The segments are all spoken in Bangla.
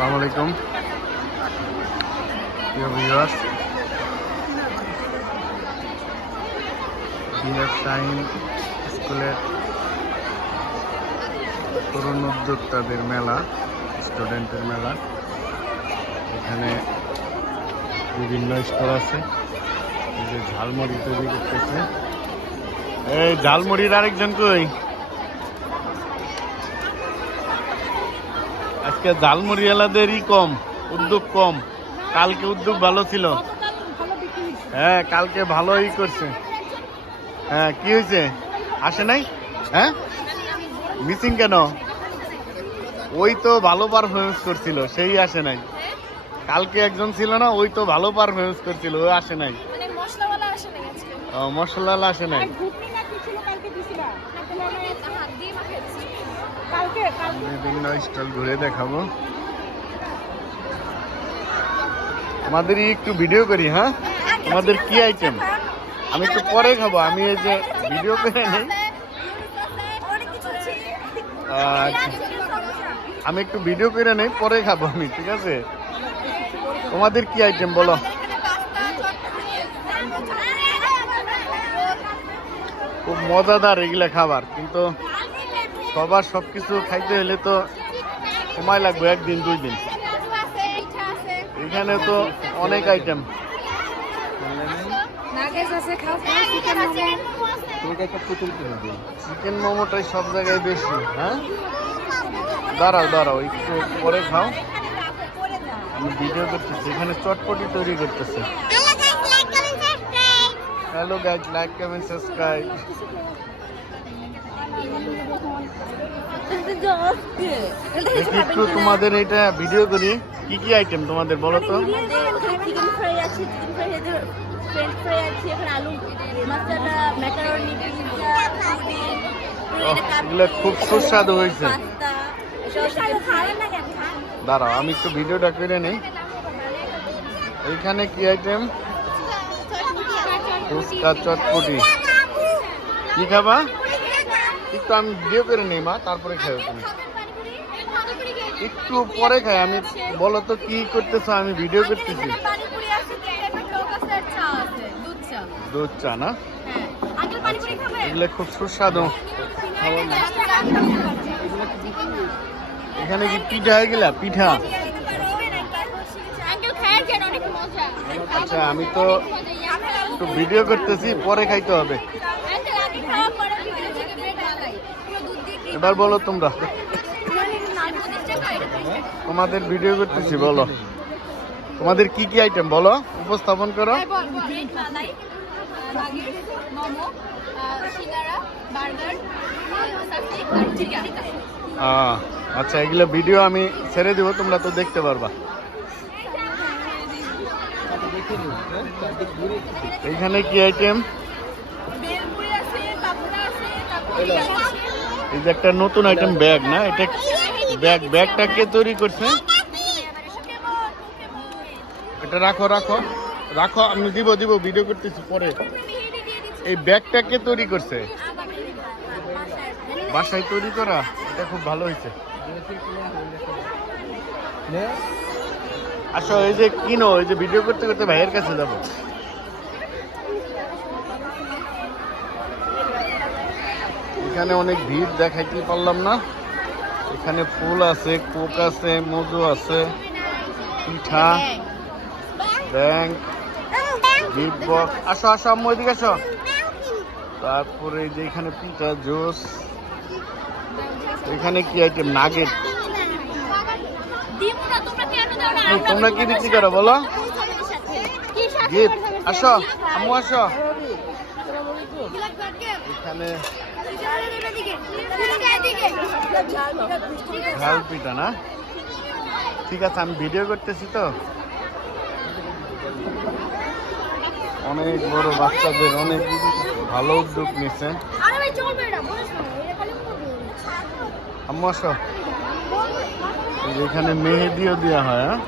আসসালামু আলাইকুম প্রিয় ভিউয়ার্স, বিএফ শাহিন স্কুলের তরুণ উদ্যোক্তাদের মেলা, স্টুডেন্টের মেলা। এখানে বিভিন্ন স্টল আছে। এই যে ঝালমুড়ি তৈরি করতেছে। এই ঝালমুড়ির আরেকজন কই? আজকে ঝালমুড়ি এলাদেরই কম, উদ্যোগ কম। কালকে উদ্যোগ ভালো ছিল। হ্যাঁ, কালকে ভালোই করছে। হ্যাঁ, কি হয়েছে? আসে নাই? হ্যাঁ, মিসিং কেন? ওই তো ভালো পারফরমেন্স করছিল, সেই আসে নাই। কালকে একজন ছিল না, ওই তো ভালো পারফরমেন্স করছিল, ওই আসে নাই। ও, মশলাওয়ালা আসে নাই। বিভিন্ন স্টল ঘুরে দেখাবো। আমাদের একটু ভিডিও করি। হ্যাঁ, তোমাদের কি আইটেম? আমি একটু পরে খাবো, আমি এই যে ভিডিও করে নেই। আচ্ছা, আমি একটু ভিডিও করে নেই, পরে খাবো আমি, ঠিক আছে? তোমাদের কি আইটেম বলো? খুব মজাদার এগুলা খাবার, কিন্তু সবার সবকিছু খাইতে হলে তো সময় লাগবে, একদিন দুই দিন। এখানে তো অনেক আইটেম। চিকেন মোমোটাই সব জায়গায় বেশি। হ্যাঁ, দাঁড়াও দাঁড়াও, একটু পরে খাও, আমি ভিডিও করতেছি। এখানে চটপটি তৈরি করতেছে। Hello guys, like comment subscribe. দেখি একটু তোমাদের এটা ভিডিও করি। কি কি আইটেম তোমাদের বলো তো? চিকেন ফ্রাই আছে, ফ্রেঞ্চ ফ্রাই আছে, এখানে আলু মাসালা, ম্যাকারনি, পিৎজা, পুডিং, এগুলো খুব সুস্বাদু হয়েছে। পাস্তা, দাঁড়াও, আমি একটু ভিডিওটা করে নেই। এইখানে কি আইটেম? ফুচকা, চটপটি। কি খাবা? একটু আমি ভিডিও করে নেই মা, তারপরে খাই। তুমি একটু পরে খাই। আমি বলো তো কি করতেছো? আমি ভিডিও করতেছি। দুধ চা না? এগুলো খুব সুস্বাদু। এখানে কি পিঠা হয়ে গেলা? পিঠা। আচ্ছা, আমি তো একটু ভিডিও করতেছি, পরে খাইতে হবে। এবার বলো তোমরা, তোমাদের ভিডিও করতেছি, বলো তোমাদের কি কি আইটেম বলো, উপস্থাপন করো। আচ্ছা, এগুলো ভিডিও আমি ছেড়ে দিব, তোমরা তো দেখতে পারবা। এইখানে কি আইটেম? এই যে একটা নতুন আইটেম, ব্যাগ না? এটা ব্যাগটা কে তৈরি করছে? এটা রাখো রাখো রাখো, আমি দিব ভিডিও করতেছি পরে। এই ব্যাগটা কে তৈরি করছে? বাসায় তৈরি করা? এটা খুব ভালো হয়েছে। আসো, এই যে কিনো, এই যে ভিডিও করতে করতে ভাইয়ের কাছে যাবো। এখানে অনেক ভিড়, দেখাইতে পারলাম না। এখানে ফুল আছে, কোক আছে, মজু আছে, পিঠা, ব্যাংক, গিফট বক্স। আসো আসো আম্মু, এদিকে আসো। তারপরে এই যে এখানে পিঠা, জুস। এখানে কি আইটেম? নাগেট। তোমরা কি বিক্রি করো বলো? গিফট। আসো আম্মু, আসো। এখানে ঝাল পিঠা না? ঠিক আছে, আমি ভিডিও করতেছি তো। অনেক বড় বাচ্চাদের অনেক ভালো উদ্যোগ নিচ্ছে। আম্মু আসো। এখানে মেহেদিও দেওয়া হয়। হ্যাঁ,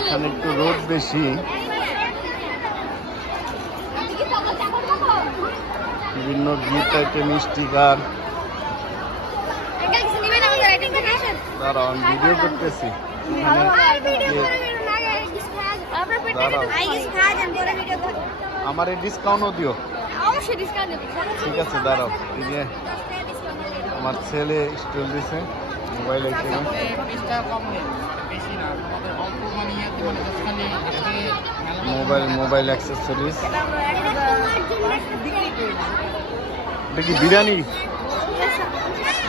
এখানে একটু রোদ বেশি, বিভিন্ন গিফট আইটেম, স্টিকার। দাঁড়াও, আমি ভিডিও করতেছি। আমার এই ডিসকাউন্টও দিও। ঠিক আছে, দাঁড়াও। এই যে আমার ছেলে স্টল দিছে মোবাইল আইটেম, মোবাইল অ্যাক্সেসরিজ। এটা কি বিরিয়ানি?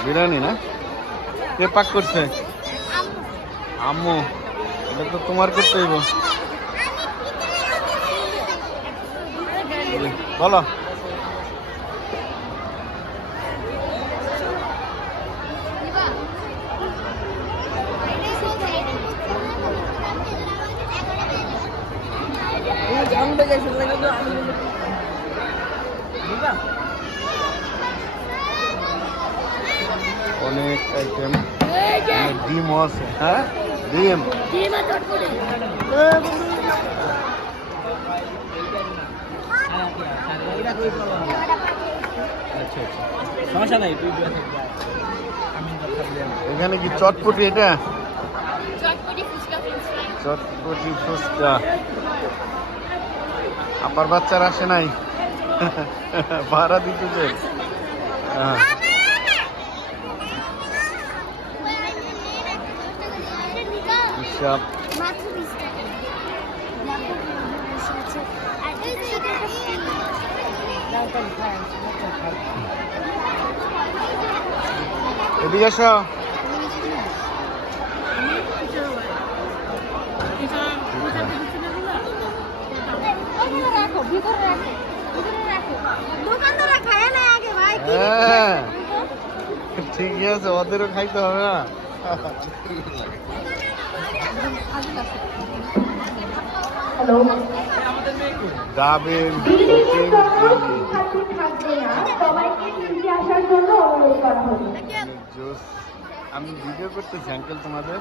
বিরিয়ানি না? কে পাক করছে? আম্মু। এটা তো তোমার করতে হইব। বলো। অনেক আইটেম, অনেক ডিমও আছে। হ্যাঁ, ডিম। সমস্যা নাই, এখানে কি চটপটি? এটা চটপটি ফুচকা। আপার বাচ্চারা আসে নাই, ভাড়া দিতেছে। হ্যাঁ, সব এদিকে এসো। হ্যাঁ, ঠিকই আছে, ওদেরও খাইতে হবে না। ডাবের জুস। আমি ভিডিও করতেছি আঙ্কেল তোমাদের।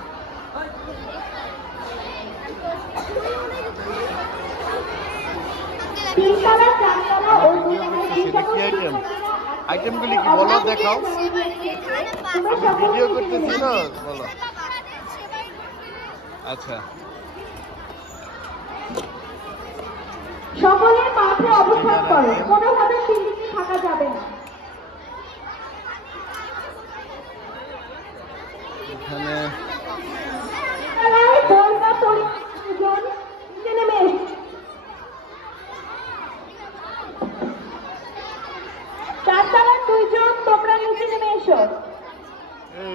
এটা কি আইটেম? আইটেমগুলি কি বলো, দেখাও। আমি ভিডিও করতেছি তো, বলো। আচ্ছা, সকলের মাঠে অবস্থান করো, কোনোভাবে সিঁড়িতে থাকা যাবে না। এখানে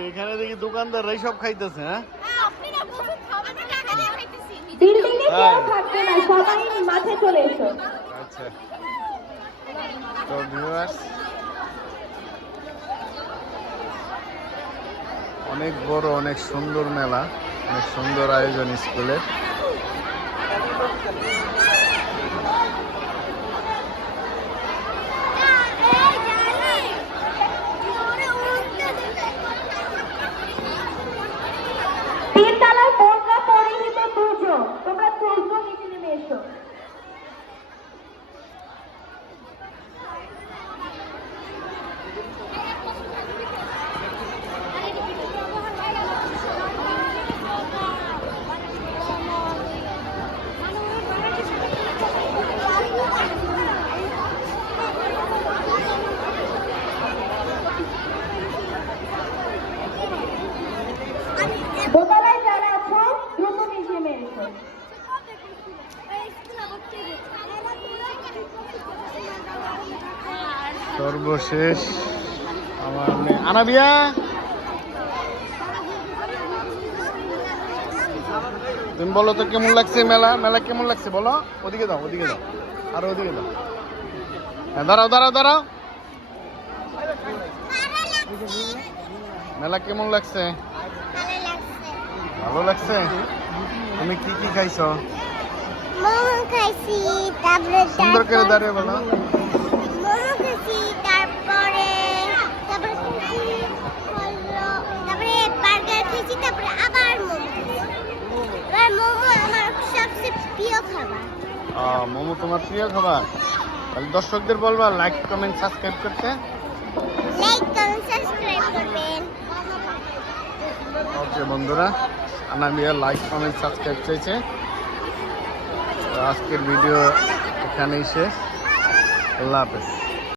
এখানে দেখি দোকানদাররাই সব খাইতেছে। হ্যাঁ, মাঠে চলে এসো। আচ্ছা, তো ভিউয়ার্স, অনেক বড়, অনেক সুন্দর মেলা, অনেক সুন্দর আয়োজন স্কুলের। তিনতলায় বোরকা পরিহিত দুজন, তোমরা 4 জন নিচে নেমে এসো। দোতলায় যারা আছো দ্রুত নিচে নেমে এসো। সর্বশেষ আমার আনাবিয়া, তুমি বলো তো কেমন লাগছে মেলা? মেলা কেমন লাগছে বলো। ওদিকে দাও, ওদিকে দাও, আরো ওদিকে দাও। হ্যাঁ, দাঁড়াও দাঁড়াও দাঁড়াও। মেলা কেমন লাগছে? ভালো লাগছে। তুমি কি কি খাইছো? মোমো খাইছি, তারপরে সুন্দর করে দাঁড়িয়ে বলো। মোমো খাইছি, তারপরে বার্গার খাইছি, তারপরে আবার মোমো খাইছি। এবার মোমো আমার সবচেয়ে প্রিয় খাবার। মোমো তোমার প্রিয় খাবার? তাহলে দর্শকদের বলবা লাইক কমেন্ট সাবস্ক্রাইব করতে। লাইক কমেন্ট সাবস্ক্রাইব করবেন। ওকে বন্ধুরা, আনামিয়া লাইক কমেন্ট সাবস্ক্রাইব চাইছে। তো আজকের ভিডিও এখানেই শেষ। আল্লাহ হাফেজ।